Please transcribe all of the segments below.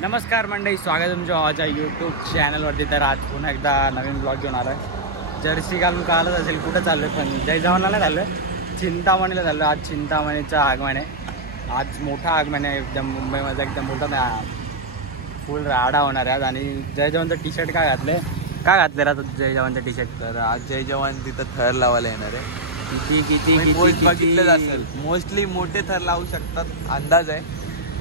नमस्कार मंडळी, स्वागत आहे तुमच्या माझ्या यूट्यूब चॅनलवरती. तर आज पुन्हा एकदा नवीन ब्लॉग घेऊन आलो आहे. जर्सी घालून कळालंच असेल कुठं चाललो आहे, पण जय जवानाला चाललो आहे, चिंतामणीला चाललो. आज चिंतामणीचं आगमन आहे. आज मोठा आगमन आहे एकदम. मुंबईमध्ये एकदम बोलतात ना, फुल राडा होणार आहे आज. आणि जय जवानचं टी शर्ट काय घातलं आहे, काय घातलं रे आता जय जवानचं टी शर्ट? तर आज जय जवान तिथं थर लावायला येणार आहे. किती बघितलं असेल, मोस्टली मोठे थर लावू शकतात, अंदाज आहे.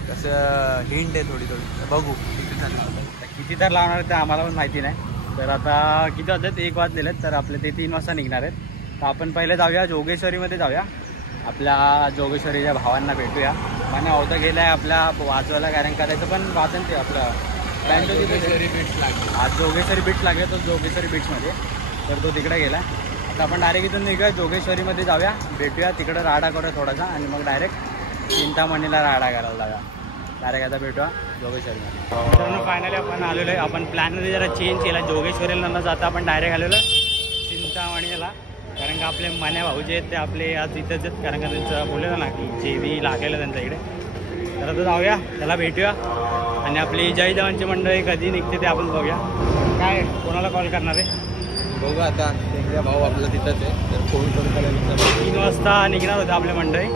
कसं हिंट आहे थोडी बघू किती तर लावणार आहे ते आम्हाला पण माहिती नाही. तर आता किती वाजतात, 1 वाजलेले आहेत. तर आपले ते 3 वाजता निघणार आहेत. तर आपण पहिले जाऊया जोगेश्वरीमध्ये, जाऊया आपल्या जोगेश्वरीच्या भावांना भेटूया. मला होता गेला आहे आपल्या वाजवायला, कारण करायचं पण वाचन ते आपलं प्लॅन जोगेश्वरी बीच लागेल. आज जोगेश्वरी बीच लागेल, तो जोगेश्वरी बीचमध्ये. तर तो तिकडे गेला. आता आपण डायरेक्ट इथून निघूया, जोगेश्वरीमध्ये जाऊया, भेटूया, तिकडं राडा करूया थोडासा, आणि मग डायरेक्ट चिंतामणीला राडा करायला जाऊया. डायरेक्ट आता भेटूया जोगेश्वरीमध्ये. मित्रांनो, फायनली आपण आलेलो आहे. आपण प्लॅनमध्ये जरा चेंज केला, जोगेश्वरीला न जाता आपण डायरेक्ट आलेलो चिंतामणीला. कारण का आपले मान्या भाऊ जे आहेत ते आपले आज इथंच आहेत, कारण का त्यांचं बोललं ना की जेवी लागेलं त्यांच्या इकडे. तर आता जाऊया, त्याला भेटूया. आणि आपली जय जवानची मंडळी कधी निघते ते आपण बघूया. काय कोणाला कॉल करणार आहे बघू आता. भाऊ आपला तिथंच आहे, तर फोन करून 3 वाजता निघणार होते आपले मंडळी.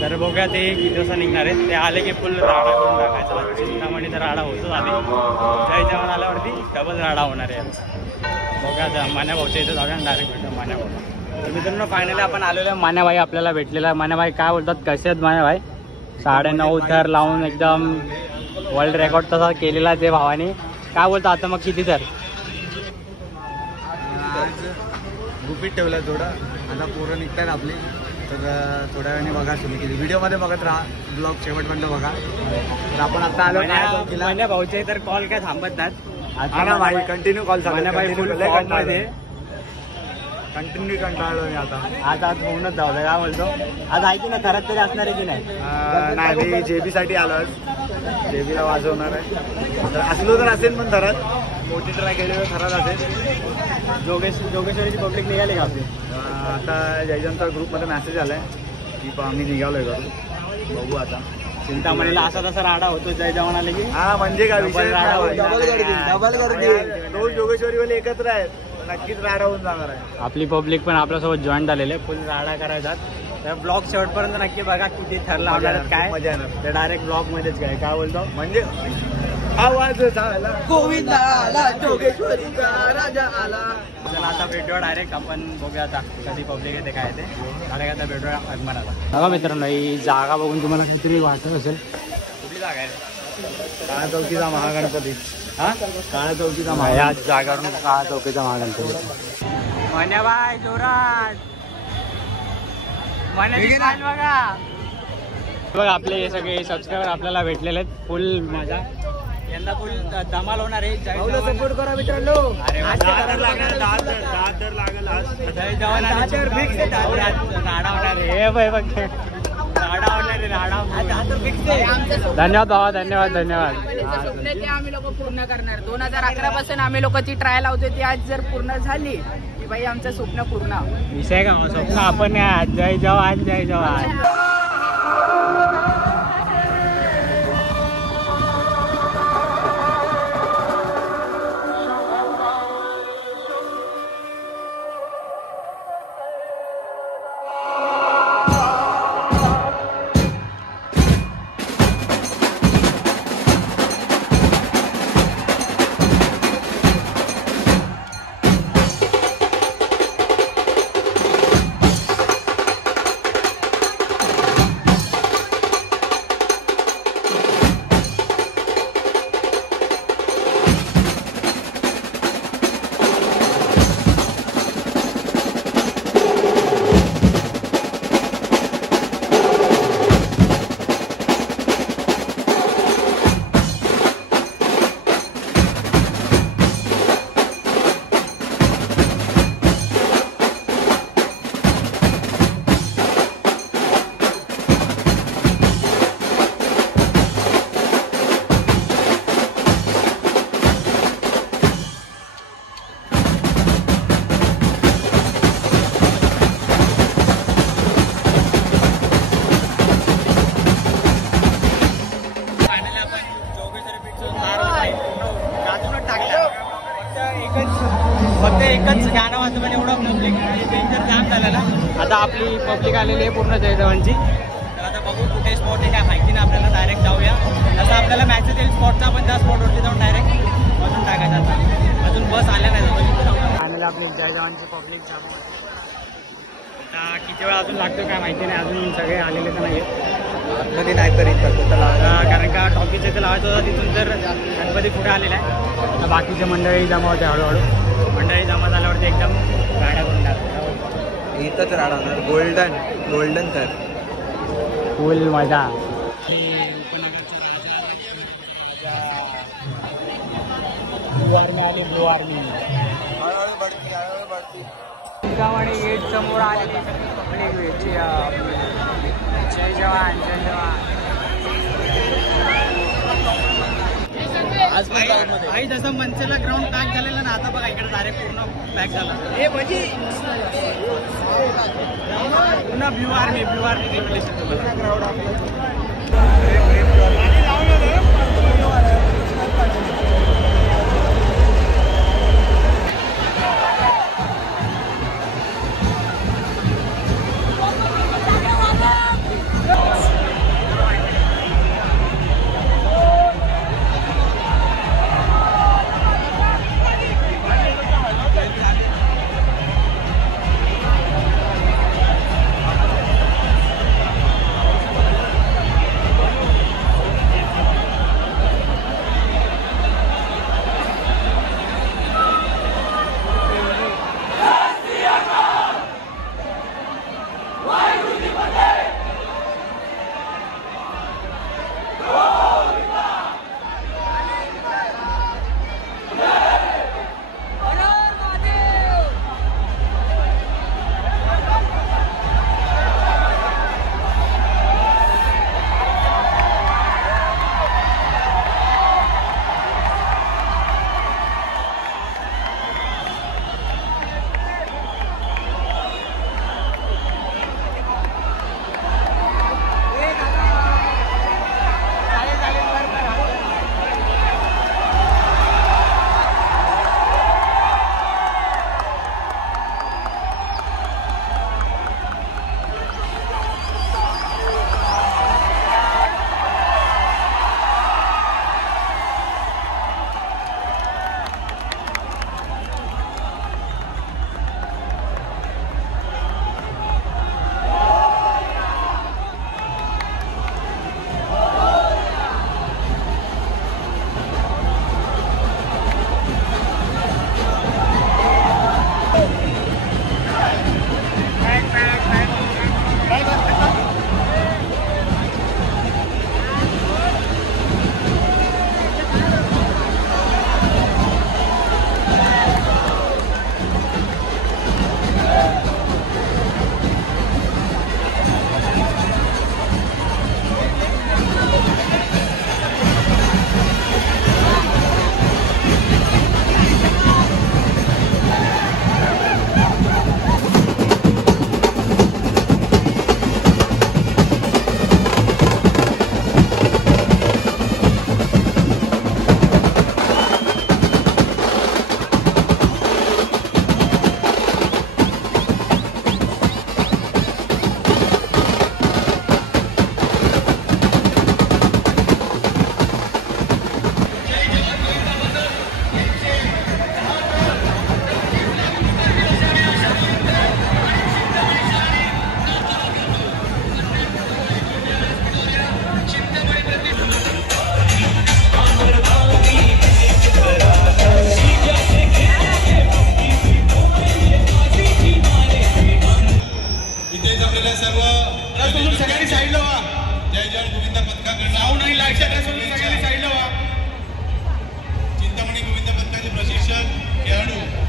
तर बघूया ते किती वाजता निघणार आहेत. ते आले की फुल राडा करून टाकायचा. चिंतामणीचा राडा होतोच आधी, जय जवान आल्यावरती डबल राडा होणार आहे. बघूया आता मान्या भाऊच्या इथं जाऊया, डायरेक्ट भेटूया मान्या भाऊला. तर मित्रांनो, फायनली आपण आलेलो आहे. मान्याबाई आपल्याला भेटलेला. मान्याबाई काय बोलतात, कसे आहेत मान्याबाई? 9.5 थर लावून एकदम वर्ल्ड रेकॉर्ड तसा केलेला ते भावाने. काय बोलतात आता मग किती तर गुपित ठेवलं थोडं. आता पोरं निघतात आपली, तर थोड्या वेळाने बघा तुम्ही किती व्हिडिओमध्ये बघत राहा, ब्लॉग शेवटपर्यंत बघा. तर आपण आता आलो मान्या भाऊचे, तर कॉल काय थांबत नाहीत. भाई कंटिन्यू कॉल मान्या भाई फुल कंटिन्यू कंटाळलो मी आता. आज होऊनच जाऊ दे. काय बोलतो, आज आहे की नाही, खरंच तरी असणार आहे की नाही? नाही, मी जेबी साठी आलो. जेबीला वाजवणार आहे. तर असलो तर असेल, पण थरात मोठी ट्राय केलेलं थरात असेल. जोगेश्वरीची पब्लिक निघाली का आपली? आता जयजनचा ग्रुपमध्ये मेसेज आलाय की आम्ही निघालोय करून. बघू आता. चिंतामणीला असा तसा राडा होतो जय जवान आले की. हा, म्हणजे काय विषय, डबल गर्दी. दोन जोगेश्वरीवाले एकत्र आहेत, नक्कीच राडा होऊन जाणार आहे. आपली पब्लिक पण आपल्यासोबत जॉईन झालेले, फुल राडा करायचा. तर ब्लॉग शेवटपर्यंत नक्की बघा, किती ठरला काय मजा येणार. तर डायरेक्ट ब्लॉग मध्येच काय बोलतो, म्हणजे आवाज झाला गोविंदा आला, जोगेश्वरीचा राजा आला. चला आता भेटूया डायरेक्ट. आपण बघूया आता कधी पब्लिक येते काय ते. डायरेक्ट आता भेटूया आगमनाला. बघा मित्रांनो, ही जागा बघून तुम्हाला किती वाटत असेल. कुठली जागा आहे? काळा चौकीचा महागणपती. हा, काळा चौकीचा या जागावरून काळा चौकीचा महागणपती. मन्याबाई जोरात मन्याची बघा. बघा आपले हे सगळे सबस्क्रायबर आपल्याला भेटलेले आहेत. फुल मजा यंदा, फुल धमाल होणार आहे. सपोर्ट करा मित्रांनो. अरे 10 तर लागणार, 10 तर लागेल आज. जय जवान राडा होणार आहे. बघ राडा होणार आहे, राडा. धन्यवाद बाबा, धन्यवाद धन्यवाद. स्वप्न ते आम्ही लोक पूर्ण करणार. 2011 पासून आम्ही लोक ती ट्रायल लावतोय, ती आज जर पूर्ण झाली की बाई आमचं स्वप्न पूर्ण. विषय का स्वप्न आपण जय जवान, जय जवान. एकच गाणं वाजतं पण एवढं पब्लिक डेंजर जाम झालेला. आता आपली पब्लिक आलेली आहे पूर्ण जयदेवांची. तर आता बघू कुठे स्पॉट आहे काय माहिती नाही आपल्याला. डायरेक्ट जाऊया. जसं आपल्याला मॅसेज येईल स्पॉटचा आपण त्या स्पॉटवरती जाऊन डायरेक्ट बसून टाकायचं. आता अजून बस आल्या नाही आलेली आपली जयदेवांची पब्लिक जाम. आता किती वेळ अजून लागतो काय माहिती नाही. अजून सगळे आलेले तर नाही कधी नाही तरी कारण का टॉकीचं इथे लावायचं होतं. तिथून तर गणपती पुढे आलेला आहे. आता बाकीचे मंडळी जमा होते हळूहळू. मंडळी जमा झाल्यावरती एकदम गाड्या करून टाकतात. इथंच राहणार गोल्डन तर फुल मजा. ब्लू आर्मी चिंतामणी गेट समोर आलेली सगळी पब्लिक वेची. जय जवान जय जवान. काही जसं मनसेला ग्राउंड पॅक झालेलं ना. आता बघा इकडे डायरेक्ट पूर्ण पॅक झाला. हे भजी पूर्ण ब्लू आर्मी रिप्लेशन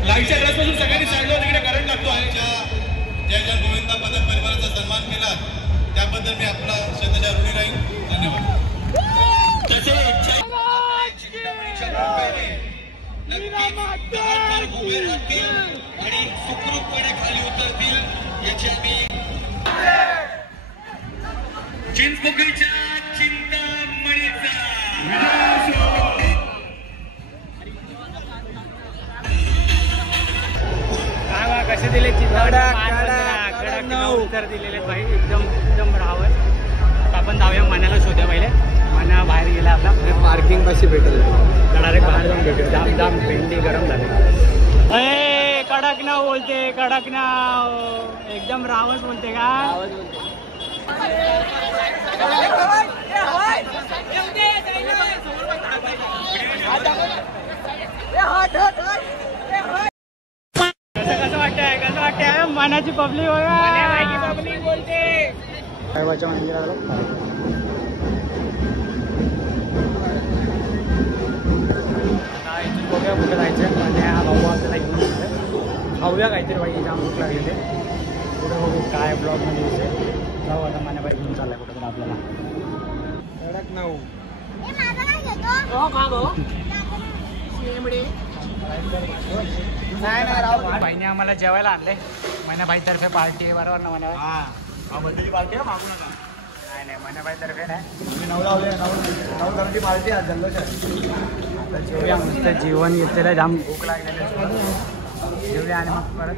लाईटच्या ड्रेसपासून सगळ्यांनी साईडला तिकडे करंट लागतो आहे. जय जय गोविंदा पदक परिवाराचा सन्मान केला त्याबद्दल मी आपला श्रद्धेच्या ऋणी राहील. धन्यवाद. आणि सुखरूपपणे खाली उतरतील याची आम्ही चिंचपोकळीच्या चिंतामणीचा कसे दिले उत्तर दिलेले भाई एकदम एकदम राहावं. आता आपण जाऊया मनाला शोध्या पहिले. मना बाहेर गेला आपला पार्किंग कशी भेटेल डायरेक्ट बाहेर जाऊन भेटू. जाम जाम भेंडी गरम झाले. कडक नाव बोलते कडक नाव एकदम रावच बोलते का. कसं वाटतंय मनाची पब्लिक पब्लिक बोलते. साहेबाच्या मंदिराला इथून बघूया कुठे जायचं. आणि हा भाऊ आपल्याला घेऊन जायचं. खाऊया काहीतरी बाई जाम भूक लागली ते. पुढे बघू काय ब्लॉगमध्ये दिसते. जाऊ आता मनाबाई घेऊन चाललाय कुठं तर आपल्याला. कडक नाऊ बाईने आम्हाला जेवायला आणले. मनाबाईतर्फे पार्टी आहे बरोबर ना म्हणा. पार्टी आहे मागू नका. नाही नाही मनाबाईतर्फे नाही. नऊ लावले नऊ तारखेची पार्टी आहे जल्लोष आहे. जेवूया मस्त जेवण घेतलेलं जाम भूक लागलेली जेवूया आणि मग परत